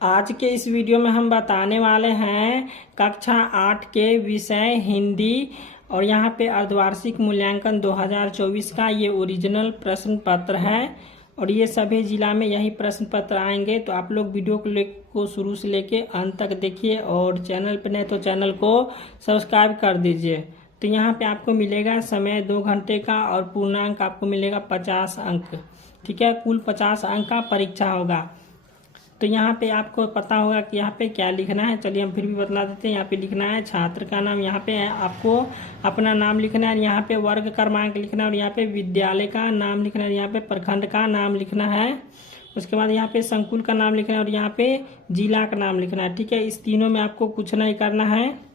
आज के इस वीडियो में हम बताने वाले हैं कक्षा 8 के विषय हिंदी और यहाँ पे अर्धवार्षिक मूल्यांकन 2024 का ये ओरिजिनल प्रश्न पत्र है और ये सभी जिला में यही प्रश्न पत्र आएंगे। तो आप लोग वीडियो को शुरू से लेके अंत तक देखिए और चैनल पर नहीं तो चैनल को सब्सक्राइब कर दीजिए। तो यहाँ पे आपको मिलेगा समय 2 घंटे का और पूर्णांक आपको मिलेगा 50 अंक। ठीक है, कुल 50 अंक का परीक्षा होगा। तो यहाँ पे आपको पता होगा कि यहाँ पे क्या लिखना है। चलिए हम फिर भी बता देते हैं। यहाँ पे लिखना है छात्र का नाम, यहाँ पे है आपको अपना नाम लिखना है, यहाँ पे वर्ग क्रमांक लिखना है और यहाँ पे विद्यालय का नाम लिखना है, यहाँ पे प्रखंड का नाम लिखना है। उसके बाद यहाँ पे संकुल का नाम लिखना है और यहाँ पे जिला का नाम लिखना है। ठीक है, इस तीनों में आपको कुछ नहीं करना है।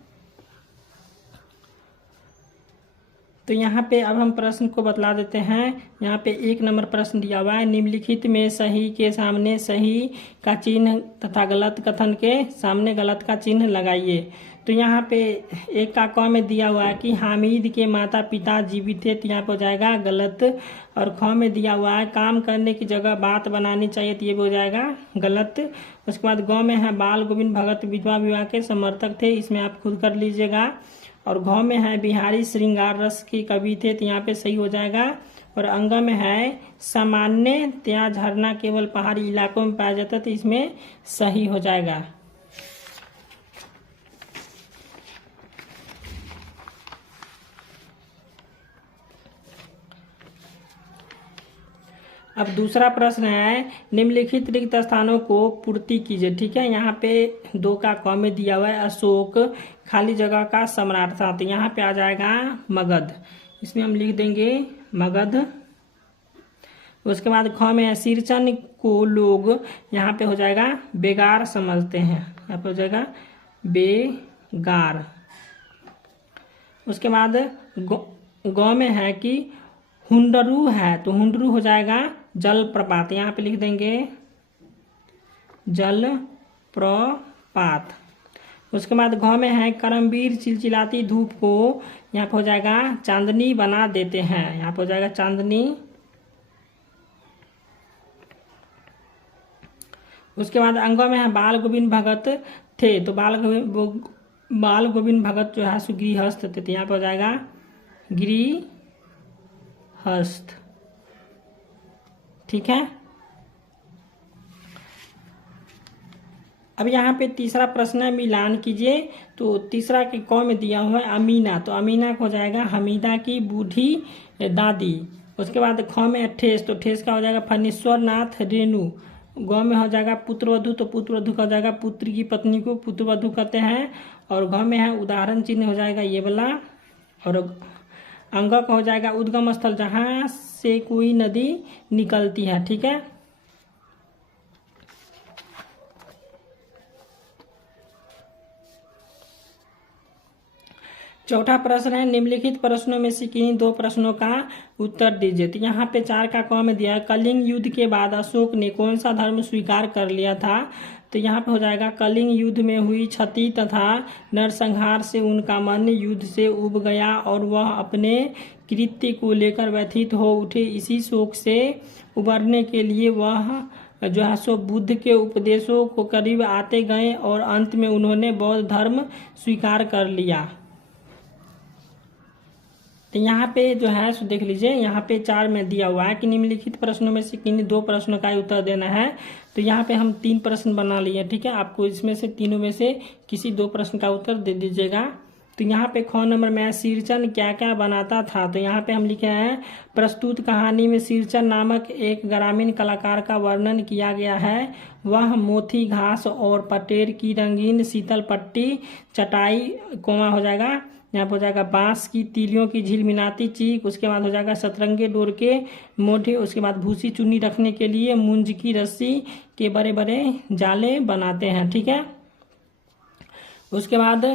तो यहाँ पे अब हम प्रश्न को बतला देते हैं। यहाँ पे 1 नंबर प्रश्न दिया हुआ है, निम्नलिखित में सही के सामने सही का चिन्ह तथा गलत कथन के सामने गलत का चिन्ह लगाइए। तो यहाँ पे 1 का क में दिया हुआ है कि हामिद के माता पिता जीवित थे, तो यहाँ पे हो जाएगा गलत। और ख में दिया हुआ है काम करने की जगह बात बनानी चाहिए, तो ये भी हो जाएगा गलत। उसके बाद ग में है बाल गोविंद भगत विधवा विवाह के समर्थक थे, इसमें आप खुद कर लीजिएगा। और घ में है बिहारी श्रृंगार रस के कवि थे, तो यहाँ पे सही हो जाएगा। और अंग में है सामान्यतया झरना केवल पहाड़ी इलाकों में पाया जाता है, तो इसमें सही हो जाएगा। अब दूसरा प्रश्न है, निम्नलिखित रिक्त स्थानों को पूर्ति कीजिए। ठीक है, यहाँ पे 2 का क में दिया हुआ है अशोक खाली जगह का सम्राट था, तो यहाँ पे आ जाएगा मगध, इसमें हम लिख देंगे मगध। उसके बाद ख में है सिरचन को लोग यहाँ पे हो जाएगा बेगार समझते हैं, यहाँ पे हो जाएगा बेगार। उसके बाद ग में है कि हुंडरू है, तो हुंडरू हो जाएगा जल प्रपात, यहाँ पे लिख देंगे जल प्रपात। उसके बाद घ में है करमवीर चिलचिलाती धूप को यहाँ पे हो जाएगा चांदनी बना देते हैं, यहाँ पे हो जाएगा चांदनी। उसके बाद अंग में है बाल गोविंद भगत थे, तो बाल गोविंद भगत जो है सुगृहस्थ थे, तो यहाँ पे हो जाएगा गृहस्थ। ठीक है, अब यहाँ पे तीसरा प्रश्न है मिलान कीजिए। तो तीसरा के क में दिया हुआ है अमीना, तो अमीना को हो जाएगा हमीदा की बूढ़ी दादी। उसके बाद ख में है ठेस, तो ठेस का हो जाएगा फणीश्वर नाथ रेणु। ग में हो जाएगा पुत्रवधु, तो पुत्रवधु का हो जाएगा पुत्र की पत्नी को पुत्रवधु कहते हैं। और घ में है उदाहरण चिन्ह हो जाएगा ये वाला। और अंग का हो जाएगा उद्गम स्थल जहाँ से कोई नदी निकलती है। ठीक है, चौथा प्रश्न है निम्नलिखित प्रश्नों में से किन्हीं 2 प्रश्नों का उत्तर दीजिए। तो यहाँ पे 4 का क में दिया है कलिंग युद्ध के बाद अशोक ने कौन सा धर्म स्वीकार कर लिया था, तो यहाँ पे हो जाएगा कलिंग युद्ध में हुई क्षति तथा नरसंहार से उनका मन युद्ध से उब गया और वह अपने कृत्य को लेकर व्यथित हो उठे। इसी शोक से उबरने के लिए वह जो है सो बुद्ध के उपदेशों को करीब आते गए और अंत में उन्होंने बौद्ध धर्म स्वीकार कर लिया। तो यहाँ पे जो है सो देख लीजिए, यहाँ पे 4 में दिया हुआ है कि निम्नलिखित प्रश्नों में से किन्हीं 2 प्रश्नों का उत्तर देना है। तो यहाँ पे हम 3 प्रश्न बना लिए। ठीक है, आपको इसमें से तीनों में से किसी 2 प्रश्न का उत्तर दे दीजिएगा। तो यहाँ पे ख नंबर में सिरचन क्या क्या बनाता था, तो यहाँ पे हम लिखे हैं प्रस्तुत कहानी में सिरचन नामक एक ग्रामीण कलाकार का वर्णन किया गया है। वह मोथी घास और पटेर की रंगीन शीतल पट्टी चटाई कोमा हो जाएगा, यहाँ पर हो जाएगा बांस की तीलियों की झिलमिलाती चीख। उसके बाद हो जाएगा सतरंगे डोर के मोढे। उसके बाद भूसी चुन्नी रखने के लिए मूंज की रस्सी के बड़े बड़े जाले बनाते हैं। ठीक है, उसके बाद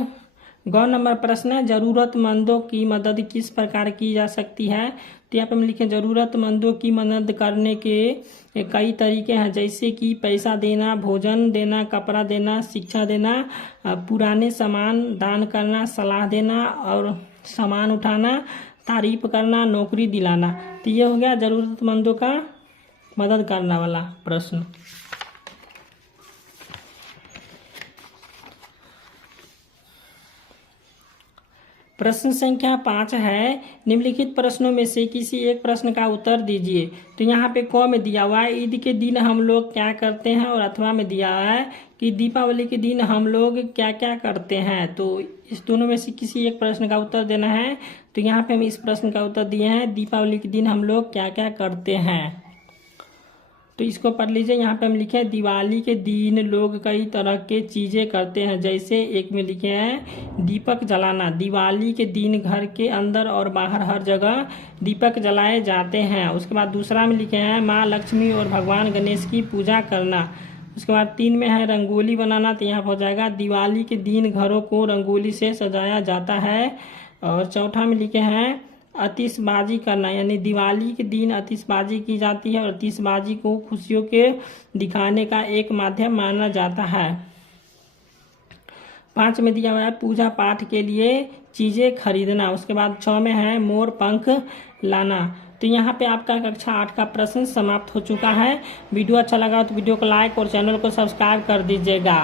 ग नंबर प्रश्न है जरूरतमंदों की मदद किस प्रकार की जा सकती है। तो यहाँ पे हम लिखे जरूरतमंदों की मदद करने के कई तरीके हैं, जैसे कि पैसा देना, भोजन देना, कपड़ा देना, शिक्षा देना, पुराने सामान दान करना, सलाह देना और सामान उठाना, तारीफ करना, नौकरी दिलाना। तो ये हो गया जरूरतमंदों का मदद करने वाला प्रश्न। प्रश्न संख्या 5 है, निम्नलिखित प्रश्नों में से किसी एक प्रश्न का उत्तर दीजिए। तो यहाँ पे क में दिया हुआ है ईद के दिन हम लोग क्या करते हैं, और अथवा में दिया हुआ है कि दीपावली के दिन हम लोग क्या क्या करते हैं। तो इस दोनों में से किसी एक प्रश्न का उत्तर देना है। तो यहाँ पे हम इस प्रश्न का उत्तर दिए हैं, दीपावली के दिन हम लोग क्या क्या करते हैं। तो इसको पढ़ लीजिए। यहाँ पे हम लिखे हैं, दिवाली के दिन लोग कई तरह के चीजें करते हैं। जैसे एक में लिखे हैं दीपक जलाना। दिवाली के दिन घर के अंदर और बाहर हर जगह दीपक जलाए जाते हैं। उसके बाद दूसरा में लिखे हैं माँ लक्ष्मी और भगवान गणेश की पूजा करना। उसके बाद 3 में है रंगोली बनाना। तो यहाँ पर हो जाएगा दिवाली के दिन घरों को रंगोली से सजाया जाता है। और चौथा में लिखे हैं आतिशबाजी करना, यानी दिवाली के दिन आतिशबाजी की जाती है और आतिशबाजी को खुशियों के दिखाने का एक माध्यम माना जाता है। 5 में दिया हुआ है पूजा पाठ के लिए चीजें खरीदना। उसके बाद 6 में है मोर पंख लाना। तो यहाँ पे आपका कक्षा 8 का प्रश्न समाप्त हो चुका है। वीडियो अच्छा लगा तो वीडियो को लाइक और चैनल को सब्सक्राइब कर दीजिएगा।